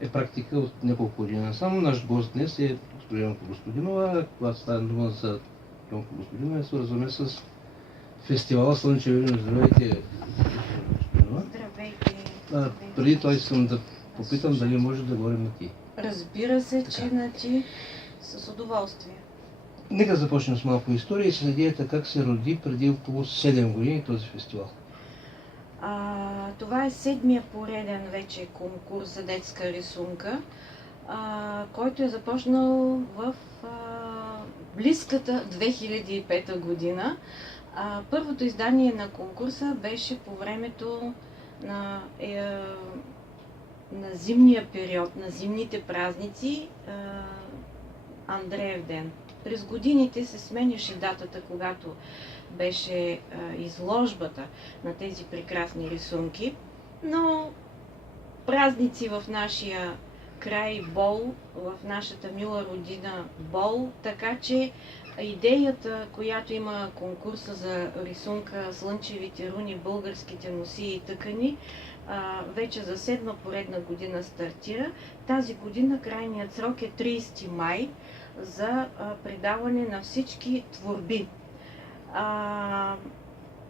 е практика от няколко години. Само наш гост днес е госпожа Йонка Господинова. Когато става дума за Йонка Господинова, свързваме с фестивала Слънчеви юни. Здравейте, Господинова. Здравейте. Преди това искам да попитам дали може да говорим на ти. Разбира се, Така. че на ти с удоволствие. Нека започнем с малко история и с идеята как се роди преди около 7 години този фестивал. Това е седмия пореден вече конкурс за детска рисунка, който е започнал в близката 2005 година. Първото издание на конкурса беше по времето на зимния период, на зимните празници, Андреев ден. През годините се сменяше датата, когато беше изложбата на тези прекрасни рисунки, но празници в нашия край Бол, в нашата мила родина Бол, така че идеята, която има конкурса за рисунка Слънчевите руни, българските носии и тъкани, вече за 7 поредна година стартира. Тази година крайният срок е 30 май за предаване на всички творби.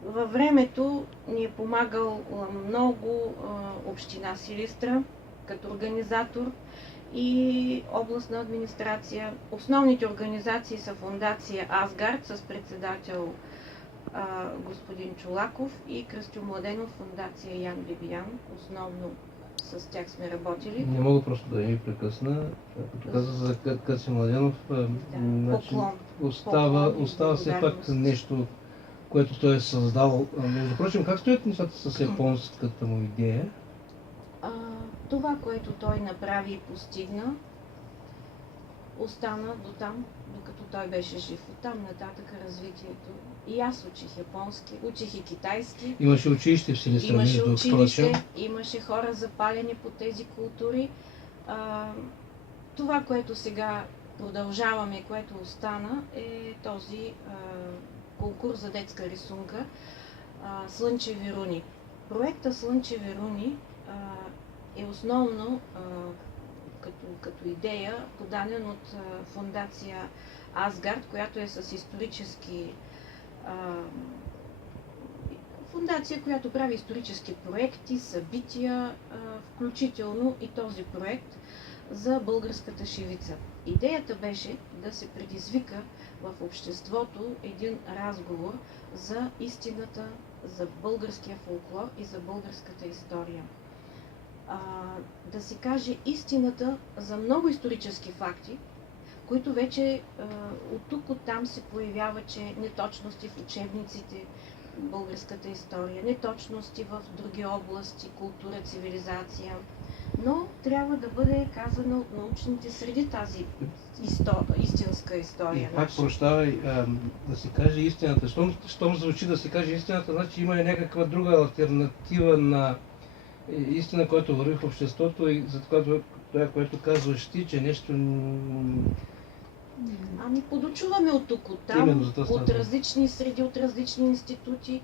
Във времето ни е помагал много община Силистра като организатор и областна администрация. Основните организации са фондация Асгард с председател господин Чолаков и Кръстю Младенов, фондация Ян Бибиян. Основно с тях сме работили. Не мога просто да ми прекъсна. Като каза за Кръстю Младенов, значи, остава все пак нещо, което той е създал. Между прочим, как стоят нещата с японската му идея? Това, което той направи и постигна, остана до там, докато той беше жив. Оттам нататък развитието. И аз учих японски, учих и китайски. Имаше училище в Силистра, имаше училище, имаше хора запалени по тези култури. Това, което сега продължаваме, което остана, е този конкурс за детска рисунка Слънчеви руни. Проекта Слънчеви руни е основно като идея подаден от фондация Асгард, която е с исторически фондация, която прави исторически проекти, събития, включително и този проект за българската шивица. Идеята беше да се предизвика в обществото един разговор за истината, за българския фолклор и за българската история. Да се каже истината за много исторически факти, които вече от тук, от там се появява, че неточности в учебниците, българската история, неточности в други области, култура, цивилизация. Но трябва да бъде казана от научните среди тази истинска история. И пак прощавай, да се каже истината. Щом звучи да се каже истината, значи има и някаква друга алтернатива на истина, която върви в обществото и за това, което казваш ти, че нещо... Подочуваме от тук, от там, от различни среди, от различни институти.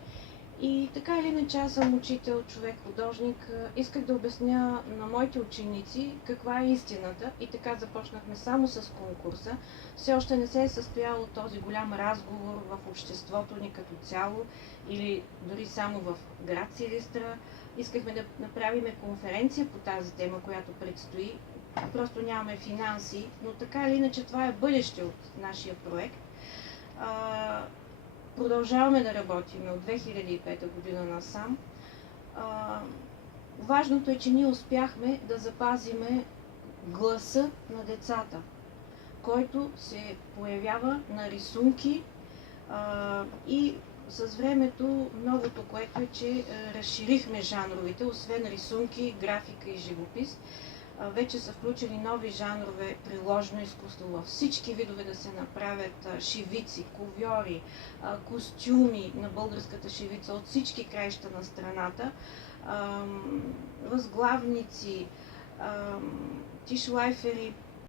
И така или иначе, аз съм учител, човек, художник. Исках да обясня на моите ученици каква е истината и така започнахме само с конкурса. Все още не се е състоял този голям разговор в обществото ни като цяло или дори само в град Силистра. Искахме да направим конференция по тази тема, която предстои. Просто нямаме финанси, но така или иначе това е бъдеще от нашия проект. Продължаваме да работим от 2005 година насам. Важното е, че ние успяхме да запазиме гласа на децата, който се появява на рисунки и с времето новото, което е, че разширихме жанровете, освен рисунки, графика и живопис. Вече са включени нови жанрове, приложно изкуство във всички видове да се направят шивици, ковьори, костюми на българската шивица от всички краища на страната, възглавници, тишлайфери,